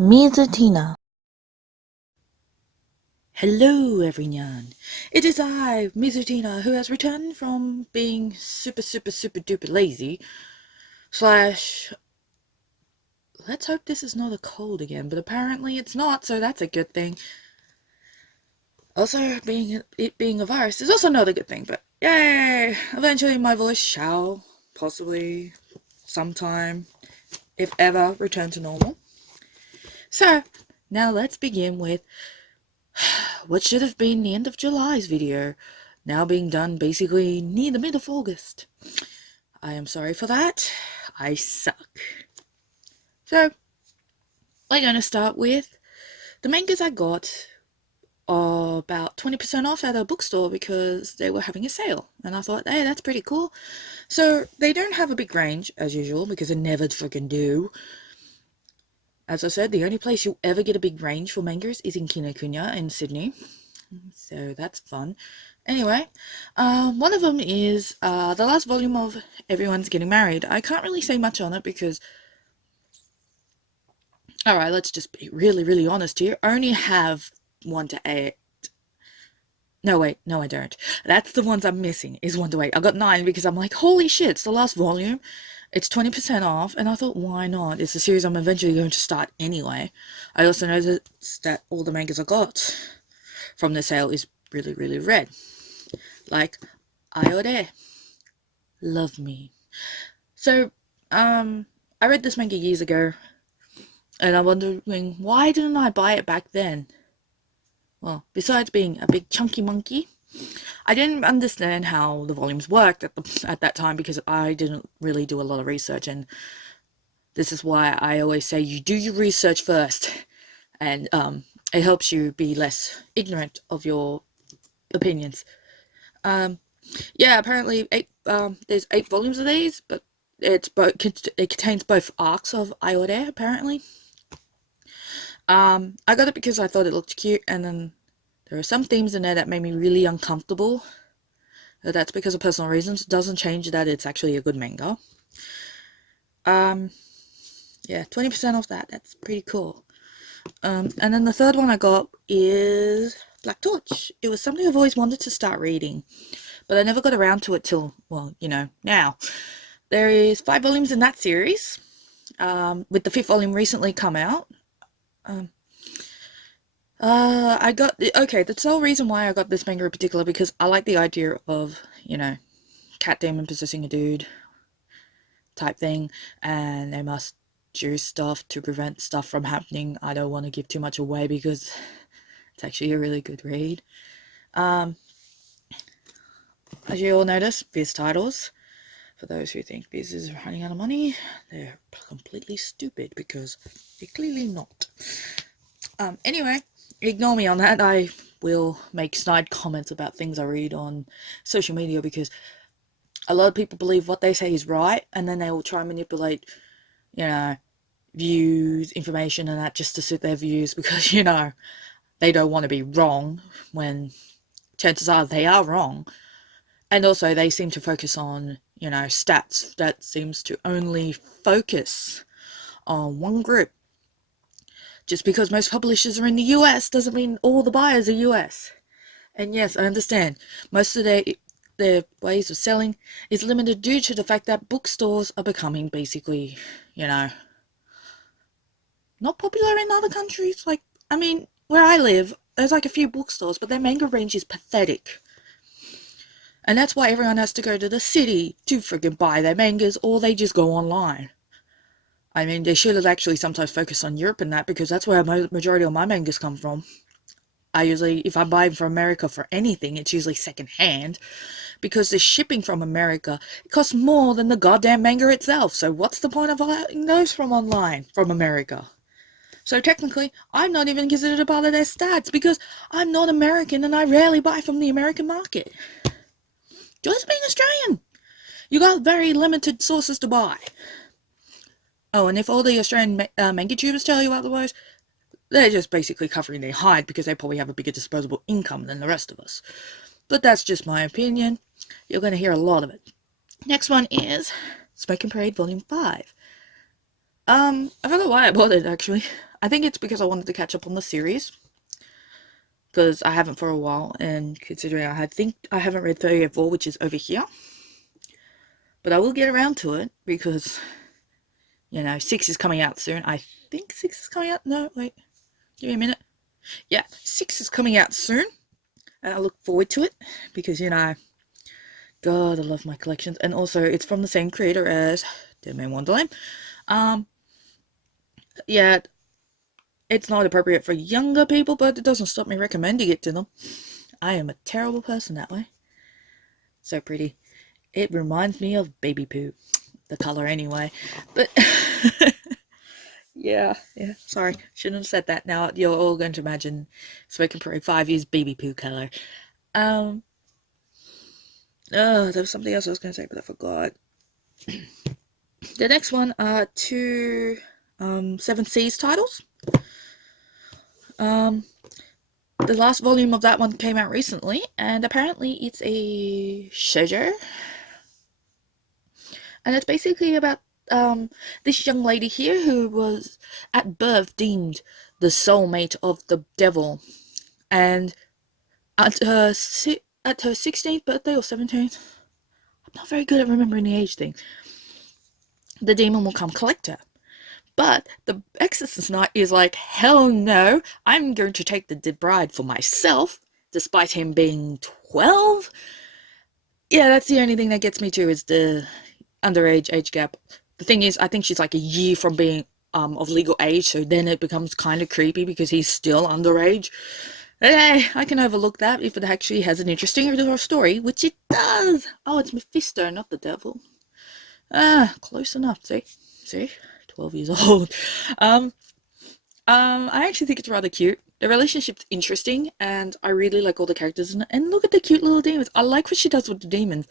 Mizutina. Hello everyone, it is I, Mizutina, who has returned from being super duper lazy, slash, let's hope this is not a cold again, but apparently it's not, so that's a good thing. Also, it being a virus is also not a good thing, but yay! Eventually my voice shall, possibly, sometime, if ever, return to normal. So, now let's begin with what should have been the end of July's video, now being done basically near the mid of August. I am sorry for that. I suck. So, we're going to start with the mangas I got are about 20% off at a bookstore because they were having a sale. And I thought, hey, that's pretty cool. So, they don't have a big range, as usual, because they never freaking do. As I said, the only place you'll ever get a big range for mangas is in Kinokuniya in Sydney. So that's fun. Anyway, one of them is the last volume of Everyone's Getting Married. I can't really say much on it because, alright, let's just be really honest here. I only have 1 to 8. No, wait, no, I don't. That's the ones I'm missing, is 1 to 8. I got 9 because I'm like, holy shit, it's the last volume. It's 20% off, and I thought, why not? It's a series I'm eventually going to start anyway. I also noticed that all the mangas I got from the sale is really red. Like Ayore, love me. So, I read this manga years ago, and I'm wondering why didn't I buy it back then? Well, besides being a big chunky monkey, I didn't understand how the volumes worked at that time because I didn't really do a lot of research, and this is why I always say you do your research first, and it helps you be less ignorant of your opinions. Um, Yeah, apparently there's 8 volumes of these, but it contains both arcs of Iode, apparently. I got it because I thought it looked cute, and then there are some themes in there that made me really uncomfortable. That's because of personal reasons. It doesn't change that it's actually a good manga. Um, yeah, 20% off that. That's pretty cool. And then the third one I got is Black Torch. It was something I've always wanted to start reading, but I never got around to it till, well, now. There is 5 volumes in that series, with the 5th volume recently come out. Um, I got okay. The sole reason why I got this manga in particular because I like the idea of cat demon possessing a dude type thing, and they must do stuff to prevent stuff from happening. I don't want to give too much away because it's actually a really good read. Um, as you all notice, Viz titles. For those who think Viz is running out of money, they're completely stupid because they're clearly not. Anyway, ignore me on that. I will make snide comments about things I read on social media because a lot of people believe what they say is right, and then they will try and manipulate, you know, views, information, and that just to suit their views because, they don't want to be wrong when chances are they are wrong. And also, they seem to focus on, stats that seems to only focus on one group. Just because most publishers are in the US doesn't mean all the buyers are US. And yes, I understand. Most of their ways of selling is limited due to the fact that bookstores are becoming basically, you know, not popular in other countries. Like, I mean, where I live, there's like a few bookstores, but their manga range is pathetic. And that's why everyone has to go to the city to friggin' buy their mangas, or they just go online. I mean, they should have actually sometimes focused on Europe and that because that's where a majority of my mangas come from. I usually, if I buy from America for anything, it's usually second hand because the shipping from America costs more than the goddamn manga itself. So what's the point of buying those from online from America? So technically, I'm not even considered a part of their stats because I'm not American and I rarely buy from the American market. Just being Australian, you got very limited sources to buy. Oh, and if all the Australian manga tubers tell you otherwise, they're just basically covering their hide because they probably have a bigger disposable income than the rest of us. But that's just my opinion. You're going to hear a lot of it. Next one is Smoking Parade Volume 5. I forgot why I bought it actually. I think it's because I wanted to catch up on the series, because I haven't for a while, and considering I haven't read 38 which is over here, but I will get around to it because, you know, 6 is coming out soon. I think 6 is coming out. No, wait, give me a minute. Yeah, 6 is coming out soon, and I look forward to it because, you know, God, I love my collections, and also it's from the same creator as Deadman Wonderland. Yeah, it's not appropriate for younger people, but it doesn't stop me recommending it to them. I am a terrible person that way. So pretty. It reminds me of baby poo. The color anyway. But yeah. Sorry, shouldn't have said that. Now you're all going to imagine Smoking Parade 5 is baby poo color. There was something else I was going to say, but I forgot. The next one are 2 Seven Seas titles. The last volume of that one came out recently, and apparently it's a shoujo. And it's basically about this young lady here who was at birth deemed the soulmate of the devil. And at her 16th birthday or 17th, I'm not very good at remembering the age thing, the demon will come collect her. But the exorcist knight is like, hell no, I'm going to take the bride for myself, despite him being 12. Yeah, that's the only thing that gets me too, is the underage age gap. The thing is, I think she's like a year from being of legal age, so then it becomes kind of creepy because he's still underage. Hey, I can overlook that if it actually has an interesting story, which it does. Oh, it's Mephisto, not the devil. Close enough. See, 12 years old. I actually think it's rather cute. The relationship's interesting, and I really like all the characters in it. And look at the cute little demons. I like what she does with the demons.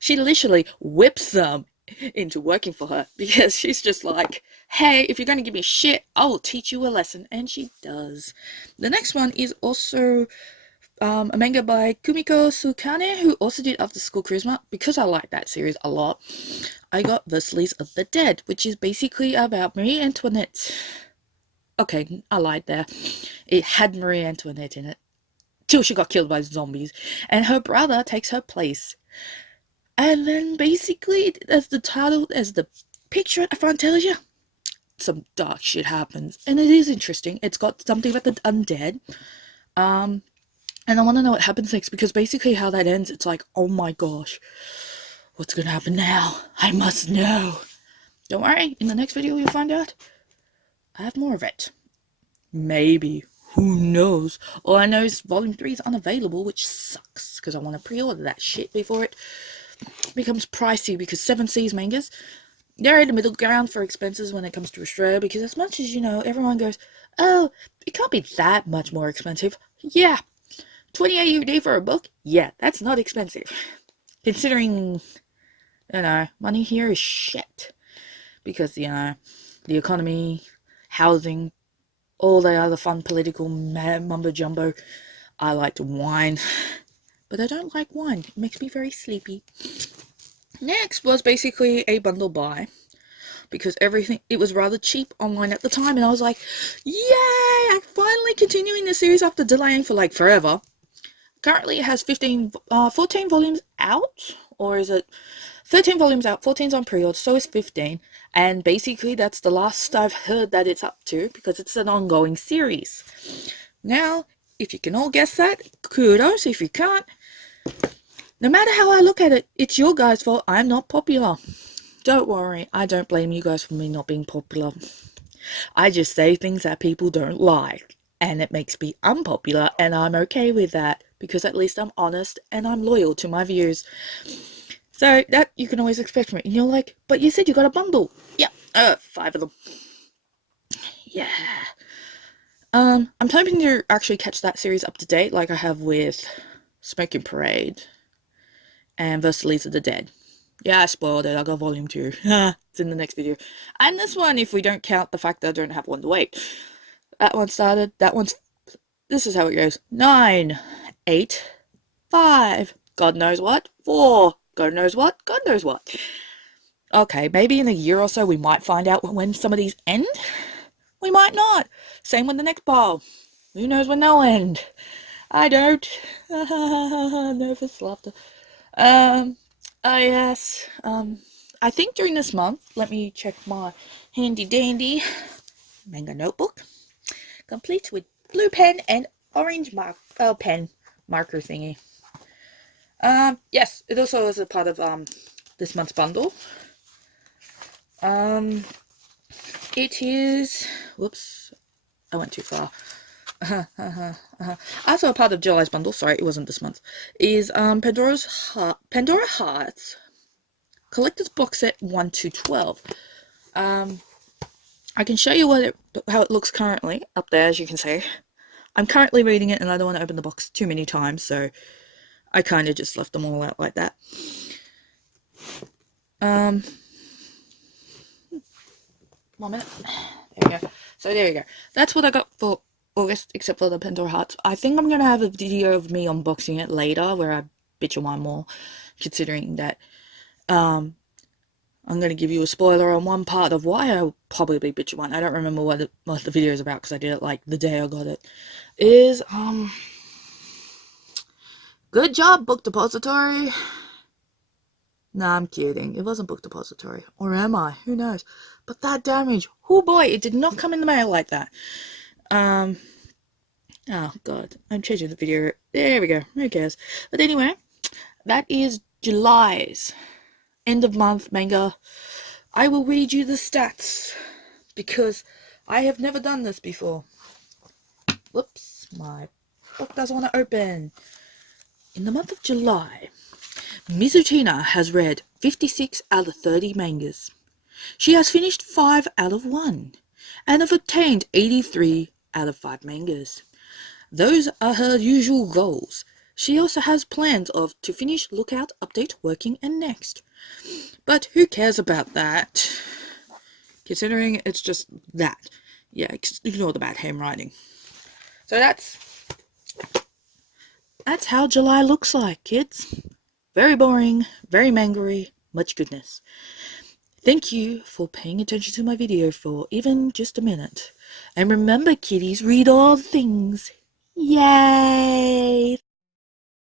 She literally whips them into working for her because she's just like, hey, if you're going to give me shit, I will teach you a lesson. And she does. The next one is also a manga by Kumiko Sukane, who also did After School Charisma. Because I like that series a lot, I got Versailles of the Dead, which is basically about Marie Antoinette. Okay, I lied there. It had Marie Antoinette in it till she got killed by zombies, and her brother takes her place. And then basically, as the title, as the picture at the front tells you, some dark shit happens. And it is interesting. It's got something about the undead. And I want to know what happens next, because basically how that ends, it's like, oh my gosh, what's going to happen now? I must know. Don't worry, in the next video you'll find out. I have more of it. Maybe. Who knows? All I know is Volume 3 is unavailable, which sucks, because I want to pre-order that shit before it becomes pricey, because 7 Seas mangas, they're in the middle ground for expenses when it comes to Australia, because as much as, you know, everyone goes, oh, it can't be that much more expensive. Yeah. 28 AUD for a book? Yeah, that's not expensive. Considering, you know, money here is shit. Because, you know, the economy, housing, all the other fun political mumbo-jumbo. I like to whine. But I don't like wine. It makes me very sleepy. Next was basically a bundle buy, because it was rather cheap online at the time, and I was like, yay, I'm finally continuing the series after delaying for like forever. Currently it has 14 volumes out, or is it 13 volumes out, 14's on pre-order, so is 15, and basically that's the last I've heard that it's up to, because it's an ongoing series. Now, if you can all guess that, kudos. If you can't, no matter how I look at it, it's your guys' fault. I'm not popular. Don't worry, I don't blame you guys for me not being popular. I just say things that people don't like, and it makes me unpopular, and I'm okay with that, because at least I'm honest and I'm loyal to my views. So that you can always expect from me. And you're like, but you said you got a bundle. Yeah, 5 of them. Yeah. I'm hoping to actually catch that series up to date, like I have with Smoking Parade and Versailles of the Dead. Yeah, I spoiled it. I got volume 2. It's in the next video. And this one, if we don't count the fact that I don't have one to wait. That one started. This is how it goes. 9, 8, 5. God knows what. 4. God knows what. God knows what. Okay, maybe in a year or so we might find out when some of these end. We might not. Same with the next pile. Who knows when they'll end? I don't. Nervous laughter. Yes. I think during this month, let me check my handy dandy manga notebook, complete with blue pen and orange pen marker thingy. Yes, it also is a part of this month's bundle. It is. Whoops, I went too far. Also a part of July's bundle. Sorry, it wasn't this month. Is Pandora Hearts Collector's Box Set 1 to 12. I can show you how it looks currently up there, as you can see. I'm currently reading it, and I don't want to open the box too many times, so I kind of just left them all out like that. 1 minute. There we go. So there we go. That's what I got for August, except for the Pandora Hearts. I think I'm going to have a video of me unboxing it later, where I bitch a while more, considering that I'm going to give you a spoiler on one part of why I'll probably be bitch one. I don't remember what the video is about, because I did it like the day I got it. Is, good job, Book Depository. Nah, I'm kidding. It wasn't Book Depository. Or am I? Who knows? But that damage. Oh boy, it did not come in the mail like that. Oh god. I'm changing the video. There we go. Who cares? But anyway, that is July's end of month manga. I will read you the stats, because I have never done this before. Whoops, my book doesn't want to open. In the month of July, Mizutina has read 56 out of 30 mangas. She has finished 5 out of 1, and have obtained 83 out of 5 mangas. Those are her usual goals. She also has plans to finish Lookout, Update, Working, and Next. But who cares about that? Considering it's just that. Yeah, ignore the bad handwriting. So that's how July looks like, kids. Very boring, very mangary, much goodness. Thank you for paying attention to my video for even just a minute. And remember, kiddies, read all things. Yay!